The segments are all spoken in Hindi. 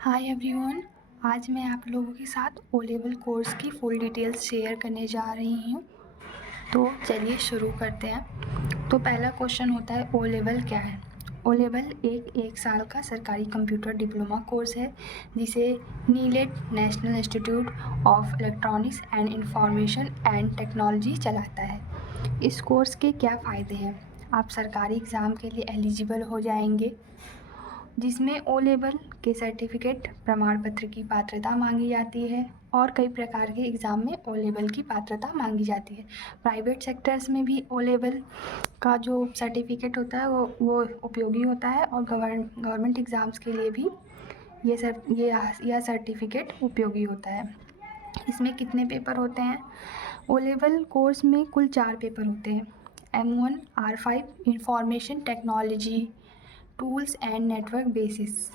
Hi everyone. आज मैं आप लोगों के साथ ओ लेवल कोर्स की फुल डिटेल्स शेयर करने जा रही हूँ। तो चलिए शुरू करते हैं। तो पहला क्वेश्चन होता है ओ लेवल क्या है। ओ लेवल एक साल का सरकारी कंप्यूटर डिप्लोमा कोर्स है जिसे नीलेट national institute of electronics and information and technology चलाता है। इस कोर्स के क्या फ़ायदे हैं? आप सरकारी एग्ज़ाम के लिए एलिजिबल हो जाएंगे, जिसमें ओ लेवल के सर्टिफिकेट प्रमाण पत्र की पात्रता मांगी जाती है और कई प्रकार के एग्ज़ाम में ओ लेवल की पात्रता मांगी जाती है। प्राइवेट सेक्टर्स में भी ओ लेवल का जो सर्टिफिकेट होता है वो उपयोगी होता है और गवर्नमेंट एग्ज़ाम्स के लिए भी यह सर्टिफिकेट उपयोगी होता है। इसमें कितने पेपर होते हैं? ओ लेवल कोर्स में कुल 4 पेपर होते हैं। M1 R5 information technology tools and network basis.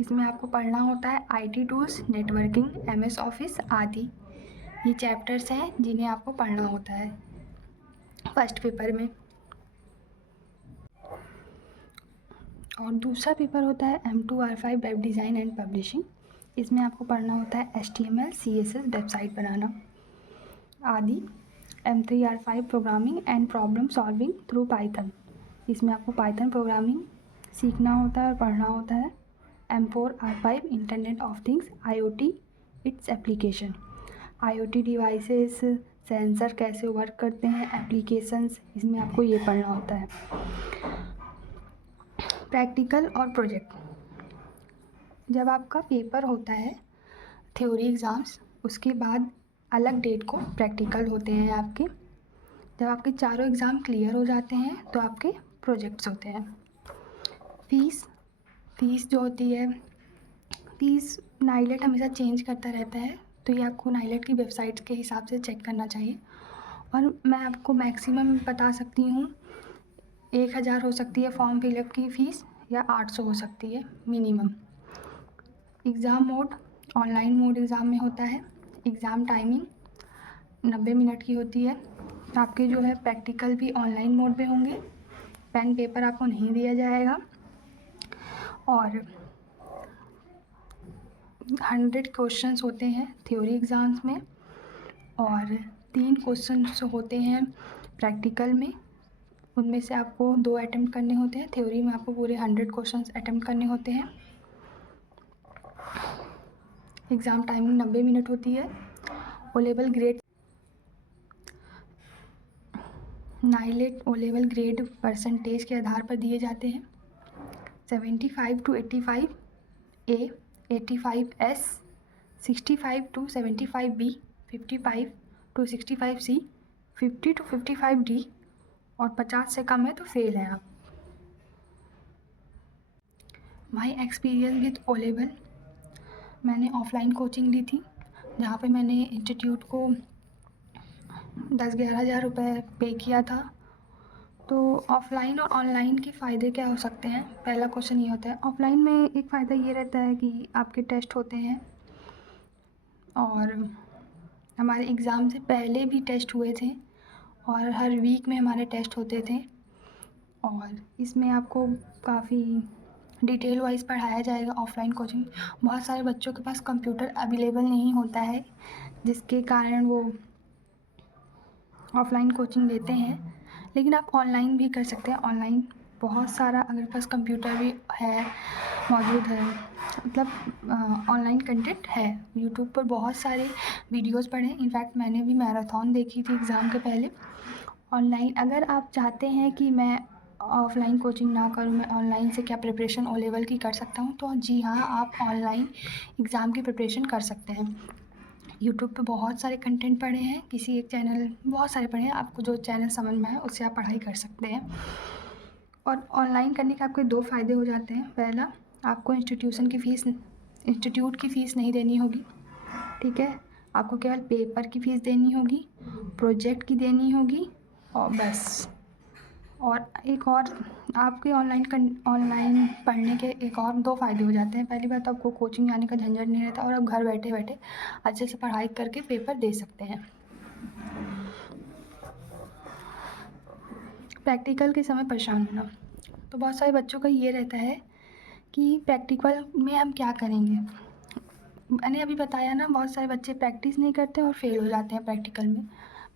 इसमें आपको पढ़ना होता है IT tools, networking, MS office आदि। ये चैप्टर्स हैं जिन्हें आपको पढ़ना होता है फर्स्ट पेपर में। और दूसरा पेपर होता है M2 R5 web design and publishing. इसमें आपको पढ़ना होता है HTML CSS वेबसाइट बनाना आदि। M3 R5 programming and problem solving through Python. इसमें आपको पाइथन प्रोग्रामिंग सीखना होता है और पढ़ना होता है। M4 R5 internet of things IoT its application. IoT devices sensor कैसे वर्क करते हैं, एप्लीकेशंस, इसमें आपको ये पढ़ना होता है। प्रैक्टिकल और प्रोजेक्ट। जब आपका पेपर होता है थ्योरी एग्ज़ाम्स, उसके बाद अलग डेट को प्रैक्टिकल होते हैं आपके। जब आपके चारों एग्ज़ाम क्लियर हो जाते हैं तो आपके प्रोजेक्ट्स होते हैं। फ़ीस जो होती है, फ़ीस नाइलेट हमेशा चेंज करता रहता है, तो ये आपको नाइलेट की वेबसाइट के हिसाब से चेक करना चाहिए। और मैं आपको मैक्सिमम बता सकती हूँ 1000 हो सकती है फॉर्म फिलअप की फ़ीस, या 800 हो सकती है minimum. Exam mode online mode exam में होता है। एग्ज़ाम टाइमिंग 90 मिनट की होती है। आपके जो है प्रैक्टिकल भी ऑनलाइन मोड पे होंगे। पेन पेपर आपको नहीं दिया जाएगा और 100 क्वेश्चंस होते हैं थ्योरी एग्ज़ाम्स में और 3 क्वेश्चंस होते हैं प्रैक्टिकल में। उनमें से आपको 2 अटेम्प्ट करने होते हैं। थ्योरी में आपको पूरे 100 क्वेश्चंस अटेम्प्ट करने होते हैं। एग्ज़ाम टाइमिंग 90 मिनट होती है। ओ लेवल ग्रेड नाइलेट ओ लेवल ग्रेड परसेंटेज के आधार पर दिए जाते हैं। 75 to 85 A, 85 S, 65 to 75 B, 55 to 65 C, 50 to 55 D और 50 से कम है तो फेल हैं आप। My experience with O level, मैंने ऑफलाइन कोचिंग ली थी जहाँ पे मैंने इंस्टीट्यूट को 10-11 हज़ार रुपये पे किया था। तो ऑफ़लाइन और ऑनलाइन के फ़ायदे क्या हो सकते हैं? पहला क्वेश्चन ये होता है, ऑफ़लाइन में एक फ़ायदा ये रहता है कि आपके टेस्ट होते हैं और हमारे एग्ज़ाम से पहले भी टेस्ट हुए थे और हर वीक में हमारे टेस्ट होते थे और इसमें आपको काफ़ी डिटेल वाइज पढ़ाया जाएगा। ऑफ़लाइन कोचिंग, बहुत सारे बच्चों के पास कंप्यूटर अवेलेबल नहीं होता है जिसके कारण वो ऑफ़लाइन कोचिंग लेते हैं, लेकिन आप ऑनलाइन भी कर सकते हैं। ऑनलाइन बहुत सारा अगर पास कंप्यूटर भी है मौजूद है, मतलब ऑनलाइन कंटेंट है। यूट्यूब पर बहुत सारे वीडियोस पढ़े, इनफैक्ट मैंने भी मैराथन देखी थी एग्ज़ाम के पहले। ऑनलाइन अगर आप चाहते हैं कि मैं ऑफ़लाइन कोचिंग ना करूं, मैं ऑनलाइन से क्या प्रिपरेशन ओ लेवल की कर सकता हूं, तो जी हाँ, आप ऑनलाइन एग्ज़ाम की प्रिपरेशन कर सकते हैं। यूट्यूब पे बहुत सारे कंटेंट पढ़े हैं, किसी एक चैनल बहुत सारे पढ़े हैं, आपको जो चैनल समझ में आए उससे आप पढ़ाई कर सकते हैं। और ऑनलाइन करने के आपके 2 फ़ायदे हो जाते हैं। पहला, आपको इंस्टीट्यूट की फ़ीस नहीं देनी होगी, ठीक है। आपको केवल पेपर की फ़ीस देनी होगी, प्रोजेक्ट की देनी होगी और बस। और एक और आपके ऑनलाइन पढ़ने के एक और 2 फ़ायदे हो जाते हैं। पहली बात तो आपको कोचिंग जाने का झंझट नहीं रहता और आप घर बैठे बैठे अच्छे से पढ़ाई करके पेपर दे सकते हैं। प्रैक्टिकल के समय परेशान होना, तो बहुत सारे बच्चों का ये रहता है कि प्रैक्टिकल में हम क्या करेंगे। मैंने अभी बताया ना, बहुत सारे बच्चे प्रैक्टिस नहीं करते और फेल हो जाते हैं प्रैक्टिकल में।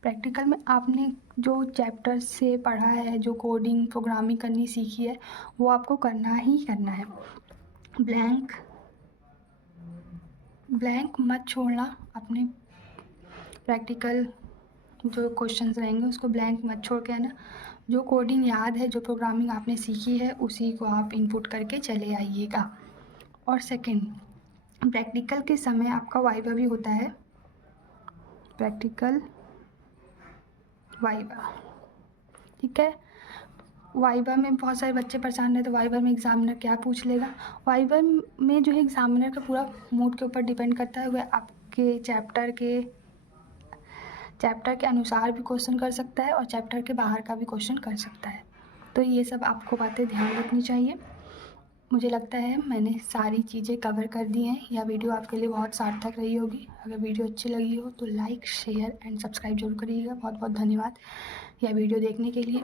प्रैक्टिकल में आपने जो चैप्टर से पढ़ा है, जो कोडिंग प्रोग्रामिंग करनी सीखी है, वो आपको करना ही करना है। ब्लैंक ब्लैंक मत छोड़ना। अपने प्रैक्टिकल जो क्वेश्चंस रहेंगे उसको ब्लैंक मत छोड़ के, है ना, जो कोडिंग याद है, जो प्रोग्रामिंग आपने सीखी है, उसी को आप इनपुट करके चले आइएगा। और सेकंड, प्रैक्टिकल के समय आपका वाइवा भी होता है। प्रैक्टिकल वाइवा, ठीक है। वाइवा में बहुत सारे बच्चे परेशान रहते, तो वाइवा में एग्जामिनर क्या पूछ लेगा। वाइवा में जो है एग्जामिनर का पूरा मूड के ऊपर डिपेंड करता है। वह आपके चैप्टर के अनुसार भी क्वेश्चन कर सकता है और चैप्टर के बाहर का भी क्वेश्चन कर सकता है। तो ये सब आपको बातें ध्यान रखनी चाहिए। मुझे लगता है मैंने सारी चीज़ें कवर कर दी हैं। यह वीडियो आपके लिए बहुत सार्थक रही होगी। अगर वीडियो अच्छी लगी हो तो लाइक, शेयर एंड सब्सक्राइब जरूर करिएगा। बहुत बहुत धन्यवाद यह वीडियो देखने के लिए।